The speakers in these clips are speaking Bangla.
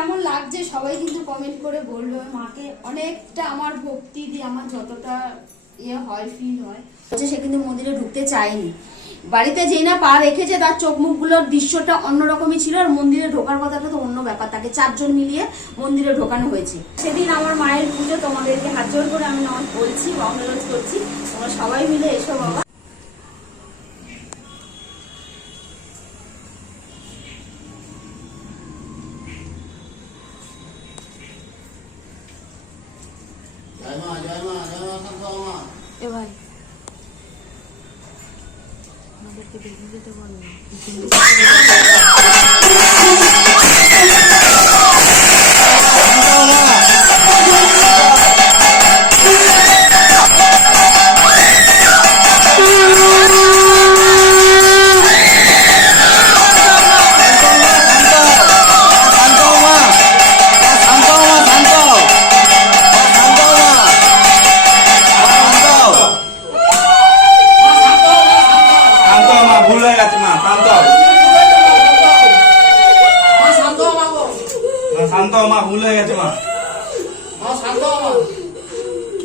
কেমন লাগছে সবাই কিন্তু কমেন্ট করে বলবে। মাকে অনেকটা আমার ভক্তি দিয়ে আমার যতটা হয় ফিল হয় সে কিন্তু মন্দিরে ঢুকতে চায়নি। বাড়িতে যেই না পা রেখেছে তার চোখ মুখগুলোর দৃশ্যটা অন্যরকমই ছিল, আর মন্দিরে ঢোকার কথাটা তো অন্য ব্যাপার। তাকে 4 জন মিলিয়ে মন্দিরে ঢোকানো হয়েছে। সেদিন আমার মায়ের পুজো, তোমাদেরকে হাত জোর করে আমি বলছি, অনুরোধ করছি তোমরা সবাই মিলে এসো বাবা। এ ভাই আমাদেরকে বেরিয়ে যেতে বল না। শান্ত মা, ভুল হয়ে গেছে মা। শান্ত মা,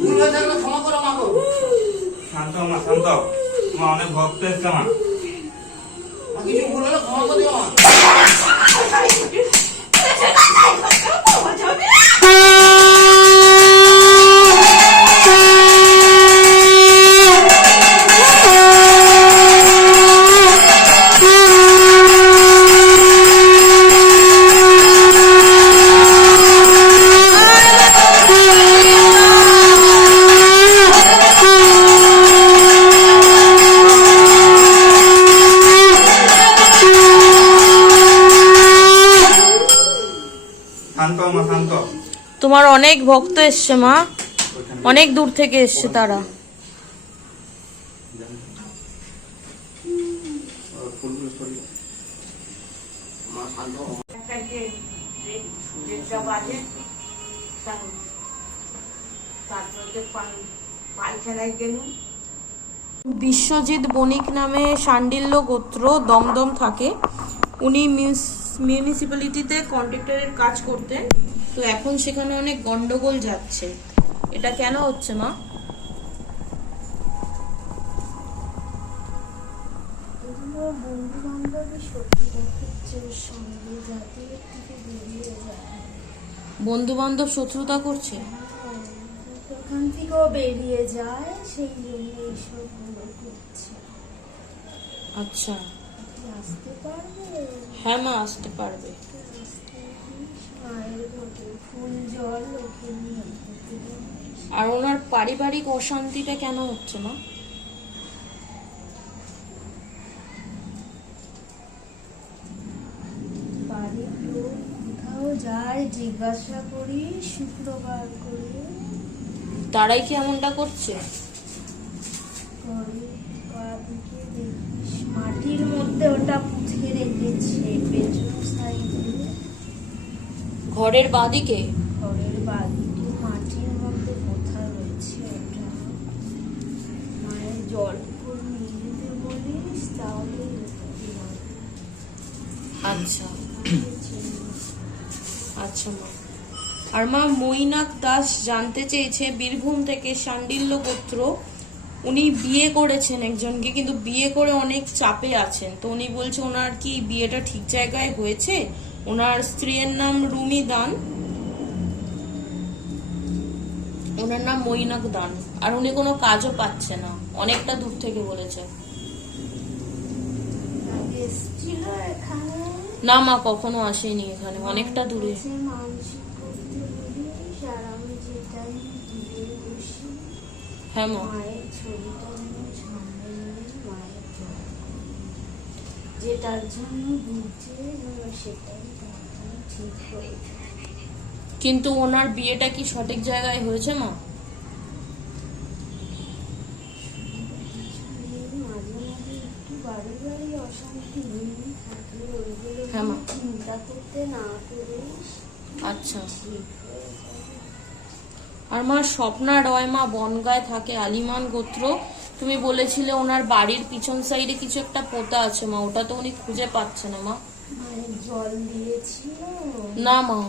ভুল হয়ে থাকলে ক্ষমা করো মা গো। শান্ত মা, শান্ত মা, অনেক ভক্ত এসছে মা। কিছু ভুল হলে ক্ষমা করে দিও মা। তোমার অনেক ভক্ত এসছে মা, অনেক দূর থেকে এসছে তারা। বিশ্বজিৎ বণিক নামে শাণ্ডিল্য গোত্র, দমদম থাকে। উনি মিউনিসিপ্যালিটিতে কন্ট্রাক্টরের কাজ করতেন। তো এখন সেখানে অনেক গন্ডগোল যাচ্ছে। এটা কেন হচ্ছে মা? বন্ধু বান্ধব শত্রুতা করছে, ওখান থেকেও বেরিয়ে যায়, সেই জন্য এইসব করছে। আচ্ছা, আসতে পারবে? হ্যাঁ মা, আসতে পারবে। আর ওনার পারিবারিক অশান্তিটা কেন হচ্ছে মা? বাড়ির লোক কোথাও যায় জিজ্ঞাসা করি শুক্রবার করে, তারাই কি এমনটা করছে? মাটির মধ্যে ওটা পুঁতে রেখেছে পেছন সাইডে, ঘরের বাদিকে। ঘরের বাদিকে মাটির মধ্যে পোঁতা রয়েছে ওটা। মায়ের জল নিয়ে যেতে বলিস তাহলে। আচ্ছা আচ্ছা মা। আর মা, মৈনাক দাস জানতে চেয়েছে বীরভূম থেকে, শাণ্ডিল্য গোত্র। উনি বিয়ে করেছেন একজনকে, কিন্তু বিয়ে করে অনেক চাপে আছেন। তো উনি বলছে ওনার কি বিয়েটা ঠিক জায়গায় হয়েছে? ওনার স্ত্রীর নাম রুমি দান, ওনার নাম মৈনাক দান। আর উনি কোনো কাজও পাচ্ছে না, অনেকটা দূর থেকে বলেছে। না মা, কখনো আসেনি এখানে, অনেকটা দূরে। হ্যাঁ মা, যেটার জন্য সেটাই ঠিক হয়েছে। কিন্তু ওনার বিয়েটা কি সঠিক জায়গায় হয়েছে মা? হ্যাঁ মা। আচ্ছা। আর মা, স্বপ্না রয় মা বনগায় থাকে, আলিমান গোত্র। তুমি বলেছিলে ওনার বাড়ির পিছন সাইডে কিছু একটা পোতা আছে মা, ওটা তো উনি খুঁজে পাচ্ছে না মা। জল দিয়েছিল না মা,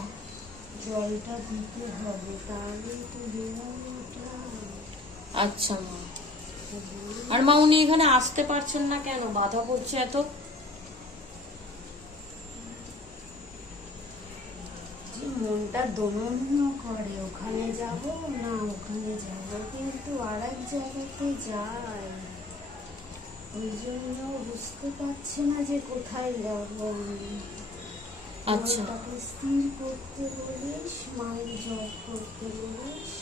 জলটা দিতে হবে, তাহলেই তো বেরোনোটা। আচ্ছা মা। আর মা উনি এখানে আসতে পারছেন না কেন, বাধা পড়ছে এত? যে মনটা দোলনীয় করে, ওখানে যাব না ওখানে যাব, কিন্তু আর এক জায়গাতে যাই, ওই জন্য বুঝতে পারছি না যে কোথায় যাব আমি। আচ্ছা মনটাকে স্থির করতে বলিস, মায়ের জপ করতে বলিস,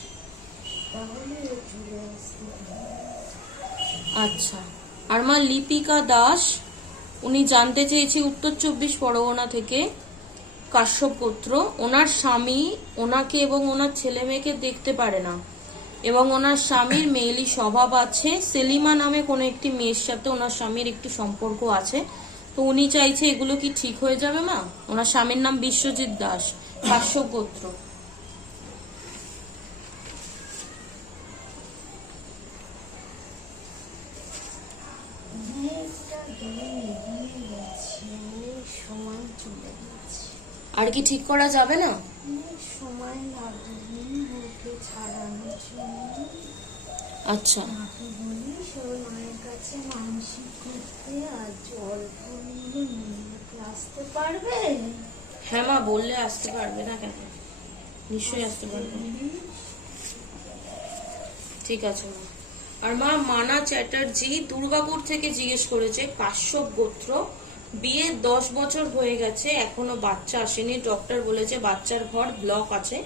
তাহলে ও চলে আসতে পারে। আচ্ছা। আর মা লিপিকা দাস, উনি জানতে চেয়েছে উত্তর 24 পরগনা থেকে, কাশ্যপ গোত্র। ওনার স্বামী ওনাকে এবং ওনার ছেলে মেয়েকে দেখতে পারে না, এবং ওনার স্বামীর মেয়েলি স্বভাব আছে। সেলিমা নামে কোনো একটি মেয়ের সাথে ওনার স্বামীর একটি সম্পর্ক আছে। তো উনি চাইছে এগুলো কি ঠিক হয়ে যাবে মা? ওনার স্বামীর নাম বিশ্বজিৎ দাস, কাশ্যপ গোত্র। অনেকটা দূরে এগিয়ে গেছে, অনেক সময় চলে গেছে, আর কি ঠিক করা যাবে না? অনেক সময় লাগবে ওকে ছাড়ানোর জন্য। আচ্ছা মাকে বলিস ওর মায়ের কাছে মানসিক করতে, আর জল পড়লে মনে আসতে পারবে। হ্যাঁ মা, বললে আসতে পারবে না কেন, নিশ্চয়ই আসতে পারবে। ঠিক আছে মা। আর মা মানা চ্যাটার্জি দুর্গাপুর থেকে জিজ্ঞেস করেছে, কাশ্যপ গোত্র, বিয়ে 10 বছর হয়ে গেছে, এখনো বাচ্চা আসেনি। ডক্টর বলেছে বাচ্চার ঘর ব্লক আছে,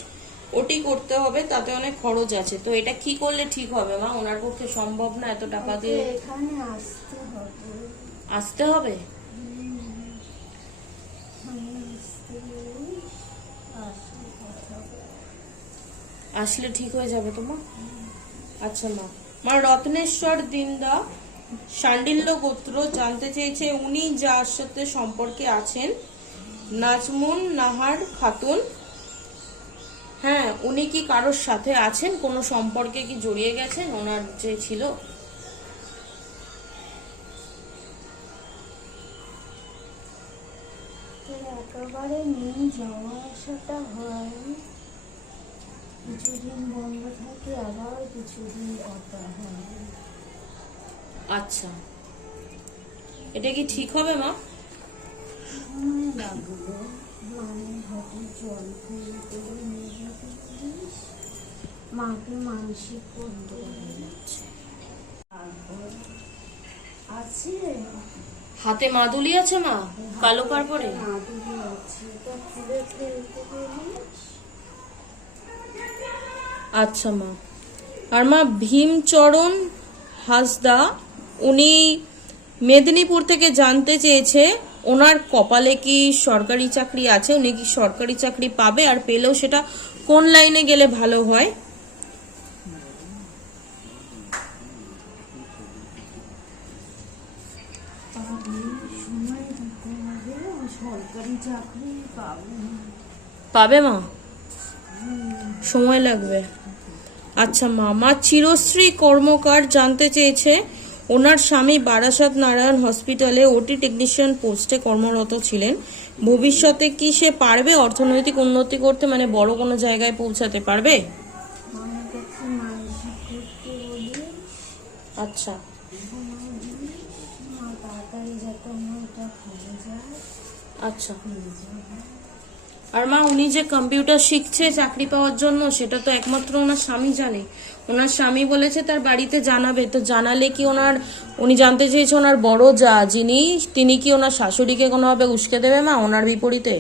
ওটি করতে হবে, তাতে অনেক খরচ আছে। তো এটা কি করলে ঠিক হবে মা? ওনার পক্ষে সম্ভব না এত টাকা ওকে দিয়ে। এখানে আসতে হবে, আসতে হবে? এখানে আসতে বলিস, আসলে কথা বল। আসলে ঠিক হয়ে যাবে তো মা? আচ্ছা মা। মা রত্নেশ্বর দিন্দা, শান্ডিল্য গোত্র, জানতে চেয়েছে উনি যার সাথে সম্পর্কে আছেন, নাজমুন নাহার খাতুন, হ্যাঁ উনি কি কারোর সাথে আছেন, কোনো সম্পর্কে কি জড়িয়ে গেছেন ওনার যে ছিল? তোর একেবারে নেই, যাওয়া আসাটা হয়, কিছুদিন বন্ধ থাকে, আবার কিছুদিন কথা হয়। আচ্ছা, এটা কি ঠিক হবে মা? সময় লাগবে, মায়ের ঘটে জল ফুল করে নিয়ে যেতে বলিস, মাকে মানসিক করতে বলেছে। তারপর আছে হাতে মাদুলি আছে মা, কালো কাপড়ে? মাদুলি আছে, তো খুলে ফেলতে বলিস। আচ্ছা মা। আর মা ভীমচরণ হাসদা, উনি মেদিনীপুর থেকে জানতে চেয়েছে ওনার কপালে কি সরকারি চাকরি আছে, উনি কি সরকারি চাকরি পাবে, আর পেলেও সেটা কোন লাইনে গেলে ভালো হয়। সময় দিতে হবে, সরকারি চাকরি পাবে না। পাবে মা? সময় লাগবে। আচ্ছা মা। মা চিরশ্রী কর্মকার জানতে চেয়েছে ওনার স্বামী বারাসাত নারায়ণ হসপিটালে ওটি টেকনিশিয়ান পোস্টে কর্মরত ছিলেন, ভবিষ্যতে কি সে পারবে অর্থনৈতিক উন্নতি করতে, মানে বড় কোনো জায়গায় পৌঁছাতে পারবে? মায়ের কাছে মানসিক করতে বলিস, আচ্ছা সময় দিস, মা তাড়াতাড়ি যাতে সময়টা হয়ে যায়, আচ্ছা। হয়ে যাবে। আর মা উনি যে কম্পিউটার শিখছে চাকরি পাওয়ার জন্য, সেটা তো একমাত্র ওনার স্বামী জানে। ওনার স্বামী বলেছে তার বাড়িতে জানাবে, তো জানালে কি উনি জানতে চেয়েছে ওনার বড় যা যিনি, তিনি কি ওনার শাশুড়িকে কোনোভাবে উস্কে দেবে মা ওনার বিপরীতে?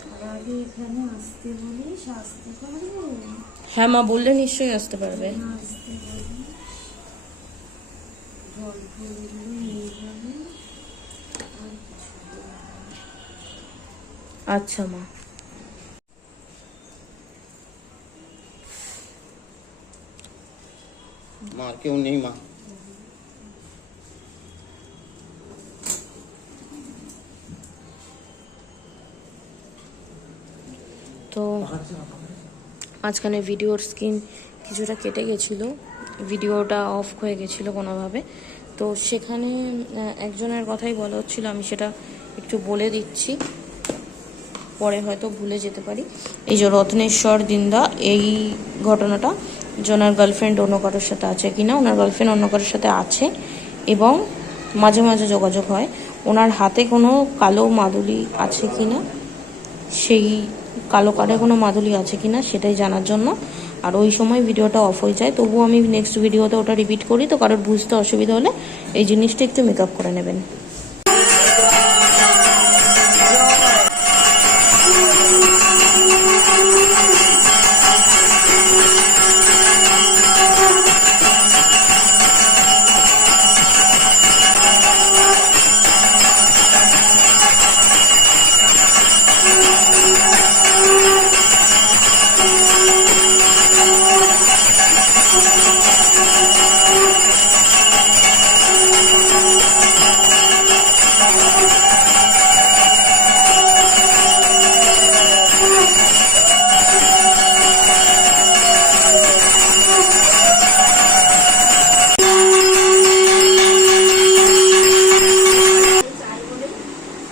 তার আগে এখানে আসতে বলিস, আসতে পারবে? হ্যাঁ মা, বললে নিশ্চয়ই আসতে পারবে। আসতে বলিস, জল ফুলগুলো নিয়ে যাবে, আর কিছু দেবে। আচ্ছা মা। মার কেউ নেই মা। তো মাঝখানে ভিডিওর স্ক্রিন কিছুটা কেটে গেছিলো, ভিডিওটা অফ হয়ে গেছিলো কোনোভাবে, তো সেখানে একজনের কথাই বলা হচ্ছিল, আমি সেটা একটু বলে দিচ্ছি। পরে হয়তো ভুলে যেতে পারি। এই যে রত্নেশ্বর দিন্দা, এই ঘটনাটা যে ওনার গার্লফ্রেন্ড অন্য কারোর সাথে আছে কিনা, ওনার গার্লফ্রেন্ড অন্য কারোর সাথে আছে এবং মাঝে মাঝে যোগাযোগ হয়। ওনার হাতে কোনো কালো মাদুলি আছে কিনা, সেই কালো কার্ডে কোনো মাদুলি আছে কিনা সেটাই জানার জন্য। আর ওই সময় ভিডিওটা অফ হয়ে যায়, তবুও আমি নেক্সট ভিডিওতে ওটা রিপিট করি, তো কারোর বুঝতে অসুবিধা হলে এই জিনিসটা একটু মেকআপ করে নেবেন।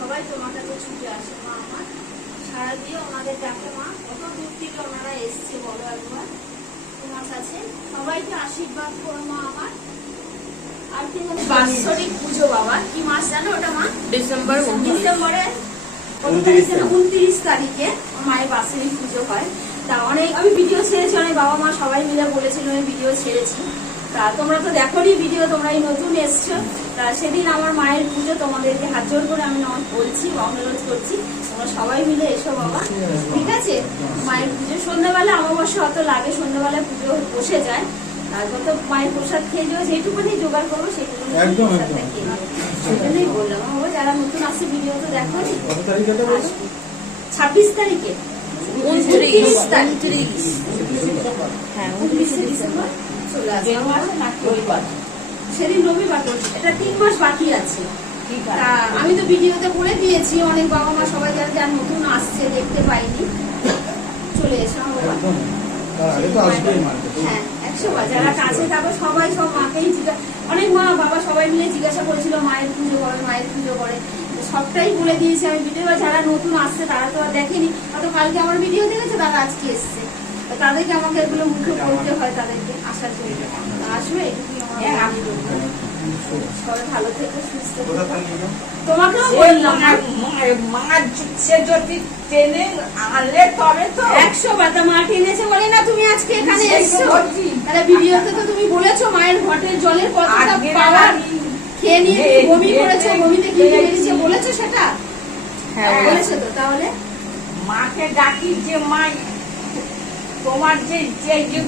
সবাই তোমার কাছে ছুটে আসে মা আমার, সারা দিয়ে ওনাদের ডাকে মা, কত দূর থেকে ওনারা এসছে বলো একবার তোমার কাছে। সবাইকে আশীর্বাদ করো মা আমার। আর কি বাৎসরিক পুজো বাবা, কি মাস জানো ওটা মা? ডিসেম্বরের 29 তারিখে মায়ের বাৎসরিক পুজো হয়। তা অনেক আমি ভিডিও ছেড়েছি, অনেক বাবা মা সবাই মিলে বলেছিল আমি ভিডিও ছেড়েছি। তা তোমরা তো দেখোনি ভিডিও, তোমরা এই নতুন এসছো। তা সেদিন আমার মায়ের পুজো, তোমাদেরকে হাত জোর করে আমি বলছি, অনুরোধ করছি তোমরা সবাই মিলে এসো বাবা, ঠিক আছে? মায়ের পুজো সন্ধ্যাবেলা, অমাবস্যা অত লাগে, সন্ধ্যাবেলায় পুজো বসে যায়। তারপর তো মায়ের প্রসাদ খেয়ে যাবো, যেটুকুনি জোগাড় করবো সেটুকু প্রসাদটা খেয়ে নেবো। সেজন্যই বললাম বাবা, যারা নতুন আসছে ভিডিও তো দেখোনি। 26 তারিখে 29 হ্যাঁ 29 ডিসেম্বর চলে আসবে। সেদিন রবিবার, এটা 3 মাস বাকি আছে। তা আমি তো ভিডিওতে বলে দিয়েছি, অনেক বাবা মা সবাই যারা যারা নতুন আসছে দেখতে পাইনি, চলে এসো হ্যাঁ 100 বার। যারা কাছে থাকো সবাই সব মাকেই অনেক মা বাবা সবাই মিলে জিজ্ঞাসা করেছিল মায়ের পুজো করে, মায়ের পুজো করে, সবটাই বলে দিয়েছি আমি ভিডিও। যারা নতুন আসছে তারা তো আর দেখেনি, হয়তো কালকে আমার ভিডিও দেখেছে, তারা আজকে এসছে, তাদেরকে আমাকে এগুলো মুখে বলতে হয়, তাদেরকে আসার জন্য। আসবে এটুকুই আমার সবাই ভালো থেকে সুস্থ থেকো। তোমাকেও বললাম আনলে তবে তো 100 বার। মা টেনেছে বলে না তুমি আজকে এখানে এসছো, তাহলে ভিডিওতে তো তুমি বলেছো মায়ের ঘটের জলের কতটা পাওয়ার, খেয়ে নিয়ে বমি করেছো, বমিতে কি বেরিয়েছে বলেছো, সেটা হ্যাঁ বলেছো তো। তাহলে মাকে ডাকি যে মা তোমার যে যে যে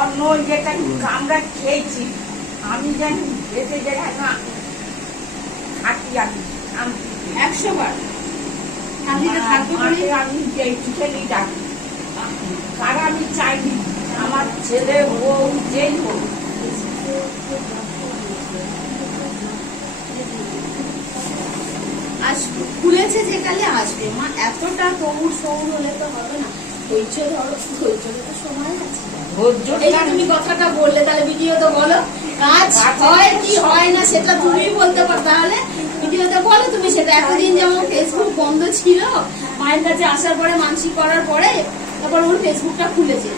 অন্ন যেটা আমরা খেয়েছি, আমি জানি এতে যেটা না থাকি আমি 100 বার শান্তিতে থাকবে বলে মাকে আমি যেই ডাকি, কার আমি চাইনি আমার ছেলে বউ যেই হোক। আসবে, খুলেছে যে কালে আসবে মা। এতটা দৌড় সৌড় হলে তো হবে না, ধৈর্য ধরো, ধৈর্যের তো সময় আছে। এই যে তুমি কথাটা বললে, তাহলে ভিডিও তো বলো কাজ হয় কি হয় না সেটা তুমি বলতে পারো, তাহলে ভিডিওতে বলো তুমি সেটা। এতদিন যেমন ফেসবুক বন্ধ ছিল, মায়ের কাছে আসার পরে মানসিক করার পরে তারপর ওর ফেসবুকটা খুলেছে,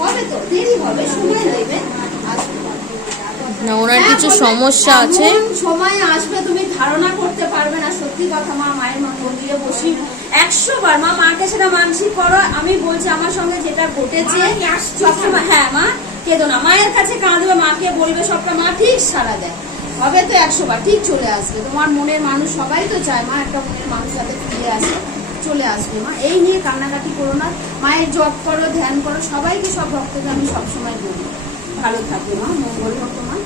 হবে তো, দেরি হবে, সময় নেবে, আসবে না, ওনার কিছু সমস্যা আছে, সময় আসবে, তুমি ধারণা করতে পারবে না। সত্যি কথা মা, মায়ের মন্দিরে বসি 100 বার মা, মাকে সেটা মানসিক করো। আমি বলছি আমার সঙ্গে যেটা ঘটেছে সবসময়, হ্যাঁ মা কেঁদো না, মায়ের কাছে কাঁদবে, মাকে বলবে সবটা, মা ঠিক সারা দেয়, হবে তো 100 বার ঠিক চলে আসবে। তোমার মনের মানুষ সবাই তো চায় মা একটা মনের মানুষ যাতে ফিরে আসে, চলে আসবে মা। এই নিয়ে কান্নাকাটি করো না, মায়ের জপ করো, ধ্যান করো, সবাইকে সব ভক্তকে আমি সবসময় বলি ভালো থাকবে মা, মঙ্গল হোক মা,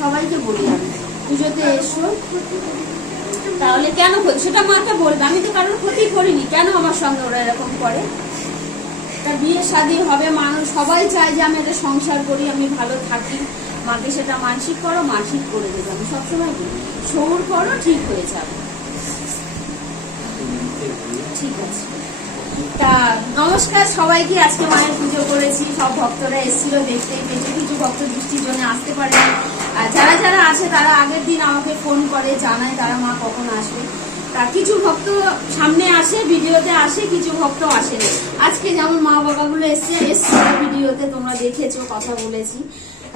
সবাইকে বলি আমি। পুজোতে এসো, তাহলে কেন ক্ষতি সেটা মাকে বলবে, আমি তো কারোর ক্ষতি করিনি, কেন আমার সঙ্গে ওরা এরকম করে? তা বিয়ে শাদী হবে, মানুষ সবাই চায় যে আমি একটা সংসার করি, আমি ভালো থাকি, মাকে সেটা মানসিক করো, মা ঠিক করে দেবে। আমি সবসময় বলি সৌর করো, ঠিক হয়ে যাবে, ঠিক আছে। তা নমস্কার সবাইকে, আজকে মায়ের পুজো করেছি, সব ভক্তরা এসেছিল, দেখতেই পেয়েছে, কিছু ভক্ত বৃষ্টির জন্য আসতে পারেনি। আর যারা যারা আসে তারা আগের দিন আমাকে ফোন করে জানায় তারা মা কখন আসবে। তা কিছু ভক্ত সামনে আসে, ভিডিওতে আসে, কিছু ভক্ত আসে না। আজকে যেমন মা বাবাগুলো এসছে ভিডিওতে, তোমরা দেখেছো, কথা বলেছি।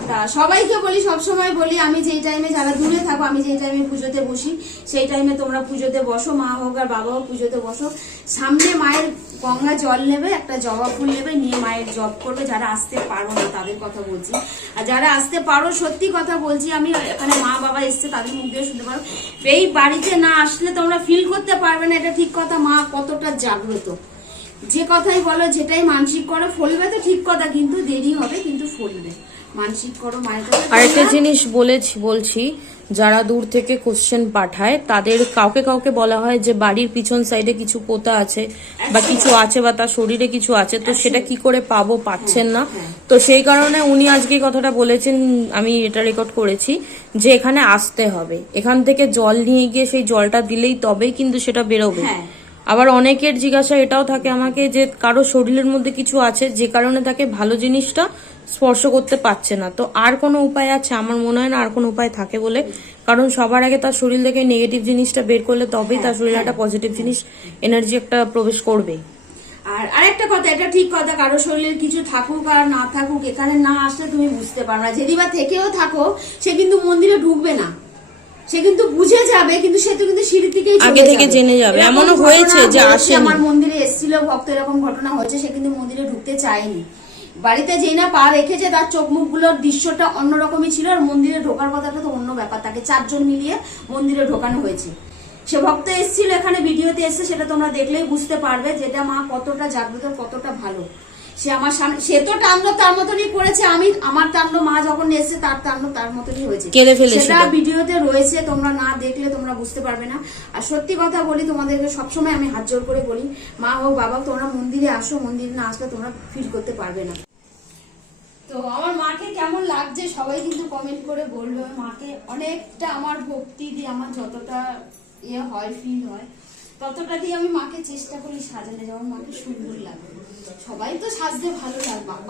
তা সবাইকে বলি, সবসময় বলি, আমি যেই টাইমে, যারা দূরে থাকো, আমি যেই টাইমে পুজোতে বসি সেই টাইমে তোমরা পুজোতে বসো, মা হোক আর বাবা হোক পুজোতে বসো। সামনে মায়ের গঙ্গা জল নেবে, একটা জবা ফুল নেবে, নিয়ে মায়ের জপ করবে। যারা আসতে পারো না তাদের কথা বলছি, আর যারা আসতে পারো, সত্যি কথা বলছি, আমি এখানে মা বাবা এসছে তাদের মুখ দিয়ে শুনতে পারো। এই বাড়িতে না আসলে তোমরা ফিল করতে পারবে না, এটা ঠিক কথা, মা কতটা জাগ্রত। যে কথাই বলো, যেটাই মানসিক করো, ফলবে তো ঠিক কথা, কিন্তু দেরি হবে, কিন্তু ফলবে। মানসিক করো মায়ের কাছে। আরেকটা জিনিস বলছি, যারা দূর থেকে কোশ্চেন পাঠায় তাদের কাউকে বলা হয় যে বাড়ির পিছন সাইডে কিছু পোতা আছে বা কিছু আছে বা তার শরীরে কিছু আছে, তো সেটা কি করে পাচ্ছেন না। তো সেই কারণে উনি আজকে কথাটা বলেছেন, আমি এটা রেকর্ড করেছি, যে এখানে আসতে হবে, এখান থেকে জল নিয়ে গিয়ে সেই জলটা দিলেই তবেই কিন্তু সেটা বেরোবে। আবার অনেকের জিজ্ঞাসা এটাও থাকে আমাকে, যে কারো শরীরের মধ্যে কিছু আছে যে কারণে তাকে ভালো জিনিসটা স্পর্শ করতে পারছে না। তো আর কোনো উপায় আছে? আমার মনে হয় না আর কোনো উপায় থাকে বলে, কারণ সবার আগে তার শরীর থেকে নেগেটিভ জিনিসটা বের করলে তবেই তার শরীরে একটা পজিটিভ জিনিস, এনার্জি একটা প্রবেশ করবে। আর আরেকটা কথা, এটা ঠিক কথা, কারো শরীরের কিছু থাকুক আর না থাকুক, এখানে না আসলে তুমি বুঝতে পারবে না। যদি বা থেকেও থাকো, সে কিন্তু মন্দিরে ঢুকবে না, সে কিন্তু বুঝে যাবে, কিন্তু সে তো কিন্তু সিঁড়ি থেকেই আগে থেকে জেনে যাবে। এমনও হয়েছে যে আসে, আমার মন্দিরে এসেছিল ভক্ত, এরকম ঘটনা হয়েছে, সে কিন্তু মন্দিরে ঢুকতে চায়নি। বাড়িতে যেই না পা রেখেছে, তার চোখ মুখগুলোর দৃশ্যটা অন্যরকমই ছিল, আর মন্দিরে ঢোকার কথাটা তো অন্য ব্যাপার। তাকে 4 জন মিলিয়ে মন্দিরে ঢোকানো হয়েছে। সে ভক্ত এসেছিল, এখানে ভিডিওতে এসছে, সেটা তোমরা দেখলেই বুঝতে পারবে যেটা মা কতটা জাগ্রত, কতটা ভালো। সে আমার সামনে, সে তো তাণ্ডব তার মতনই করেছে, আমি আমার তাণ্ডব মা যখন এসছে তার তাণ্ডব তার মতনই হয়েছে, সেটা ভিডিওতে রয়েছে। তোমরা না দেখলে তোমরা বুঝতে পারবে না। আর সত্যি কথা বলি তোমাদেরকে, সবসময় আমি হাত জোর করে বলি, মা হোক বাবা, তোমরা মন্দিরে আসো, মন্দিরে না আসলে তোমরা ফিল করতে পারবে না। তো আমার মাকে কেমন লাগছে সবাই কিন্তু কমেন্ট করে বলবে। মাকে অনেকটা আমার ভক্তি দিয়ে, আমার যতটা হয় ফিল হয়, ততটা দিয়ে আমি মাকে চেষ্টা করি সাজালে, যেমন মাকে সুন্দর লাগে। সবাই তো সাজতে ভালো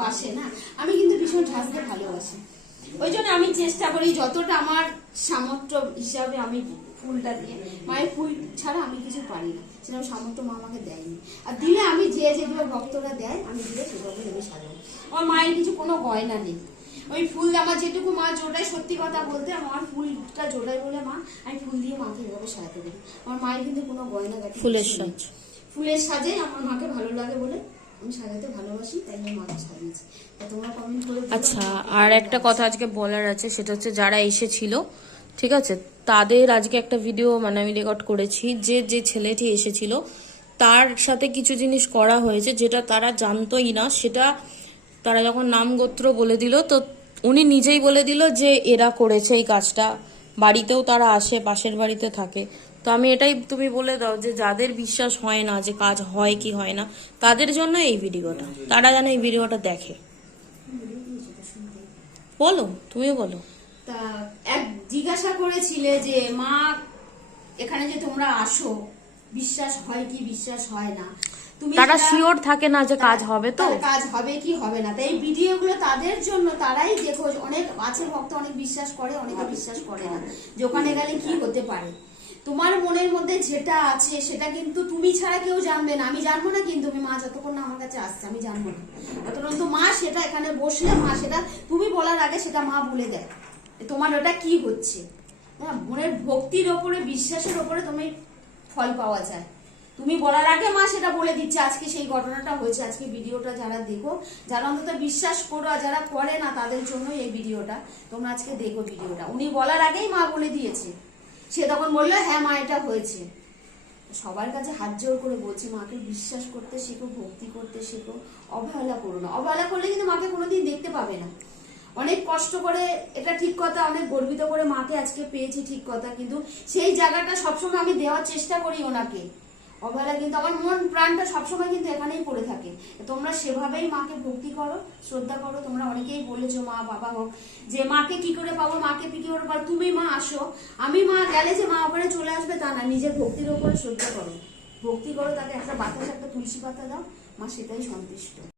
বাসে না, আমি কিন্তু ভীষণ সাজতে ভালোবাসি। ওই জন্য আমি চেষ্টা করি যতটা আমার সামর্থ্য হিসাবে আমি ফুলটা দিয়ে, মায়ের ফুল ছাড়া আমি কিছু পারি না, সেরকম সামর্থ্য মা আমাকে দেয়নি। আর দিলে আমি যেগুলো ভক্তরা দেয় আমি দিলে সেভাবে আমি সাজাবো। আমার মায়ের কিছু কোনো গয়না নেই, ওই ফুল আমার যেটুকু মা জোটাই, সত্যি কথা বলতে আমার ফুলটা জোটাই বলে মা, আমি ফুল দিয়ে মাকে এভাবে সাজাতে পারি। আমার মায়ের কিন্তু কোনো গয়না গাটি, ফুলের সাজে আমার মাকে ভালো লাগে বলে আমি সাজাতে ভালোবাসি, তাই আমি মাকে সাজিয়েছি। তোমরা কমেন্ট করে। আচ্ছা, আর একটা কথা আজকে বলার আছে, সেটা হচ্ছে যারা এসেছিল, ঠিক আছে, তাদের আজকে একটা ভিডিও আমি রেকর্ড করেছি, যে ছেলেটি এসেছিল তার সাথে কিছু জিনিস করা হয়েছে যেটা তারা জানতোই না। সেটা তারা যখন নাম গোত্র বলে দিল, তো উনি নিজেই বলে দিল যে এরা করেছে এই কাজটা, বাড়িতেও তারা আসে, পাশের বাড়িতে থাকে। তো আমি এটাই, তুমি বলে দাও যে যাদের বিশ্বাস হয় না যে কাজ হয় কি হয় না, তাদের জন্য এই ভিডিওটা, তারা যেন এই ভিডিওটা দেখে। বলো, তুমিও বলো। তা এক জিজ্ঞাসা করেছিলে যে মা এখানে যে তোমরা আসো, বিশ্বাস হয় কি বিশ্বাস হয় না, তুমি তারা শিওর থাকে না যে কাজ হবে, তো কাজ হবে কি হবে না। তাই এই ভিডিওগুলো তাদের জন্য, তারাই দেখো, অনেক আছে ভক্ত অনেক বিশ্বাস করে, অনেকে বিশ্বাস করে না যে ওখানে গেলে কি হতে পারে। তোমার মনের মধ্যে যেটা আছে সেটা কিন্তু তুমি ছাড়া কেউ জানবে না, আমি জানবো না, কিন্তু তুমি মা যতক্ষণ না আমার কাছে আসছে আমি জানবো না, ততক্ষণ তো মা সেটা এখানে বসলে মা সেটা তুমি বলার আগে সেটা মা বলে দেয় তোমার ওটা কি হচ্ছে। হ্যাঁ, মনের ভক্তির ওপরে, বিশ্বাসের ওপরে তুমি ফল পাওয়া যায়। তুমি বলার আগে মা সেটা বলে দিচ্ছে। আজকে সেই ঘটনাটা হয়েছে। আজকে ভিডিওটা যারা দেখো, যারা অন্তত বিশ্বাস করো, আর যারা করে না তাদের জন্য এই ভিডিওটা, তোমরা আজকে দেখো ভিডিওটা। উনি বলার আগেই মা বলে দিয়েছে। সে তখন বললো হ্যাঁ মা এটা হয়েছে। সবার কাছে হাত জোর করে বলছি, মাকে বিশ্বাস করতে শেখো, ভক্তি করতে শেখো, অবহেলা করো না। অবহেলা করলে কিন্তু মাকে কোনোদিন দেখতে পাবে না। অনেক কষ্ট করে, এটা ঠিক কথা, অনেক গর্বিত করে মাকে আজকে পেয়েছি, ঠিক কথা, কিন্তু সেই জায়গাটা সবসময় আমি দেওয়ার চেষ্টা করি ওনাকে। অবহেলা কিন্তু আমার মন প্রাণটা সবসময় কিন্তু এখানেই পড়ে থাকে। তোমরা সেভাবেই মাকে ভক্তি করো, শ্রদ্ধা করো। তোমরা অনেকেই বলেছো মা বাবা হোক যে মাকে কি করে পাবো, মাকে কি করে পাবো, তুমি মা আসো, আমি মা গেলে যে মা ওখানে চলে আসবে তা না। নিজের ভক্তির উপরে শ্রদ্ধা করো, ভক্তি করো, তাকে একটা বাতাস, একটা তুলসী পাতা দাও, মা সেটাই সন্তুষ্ট।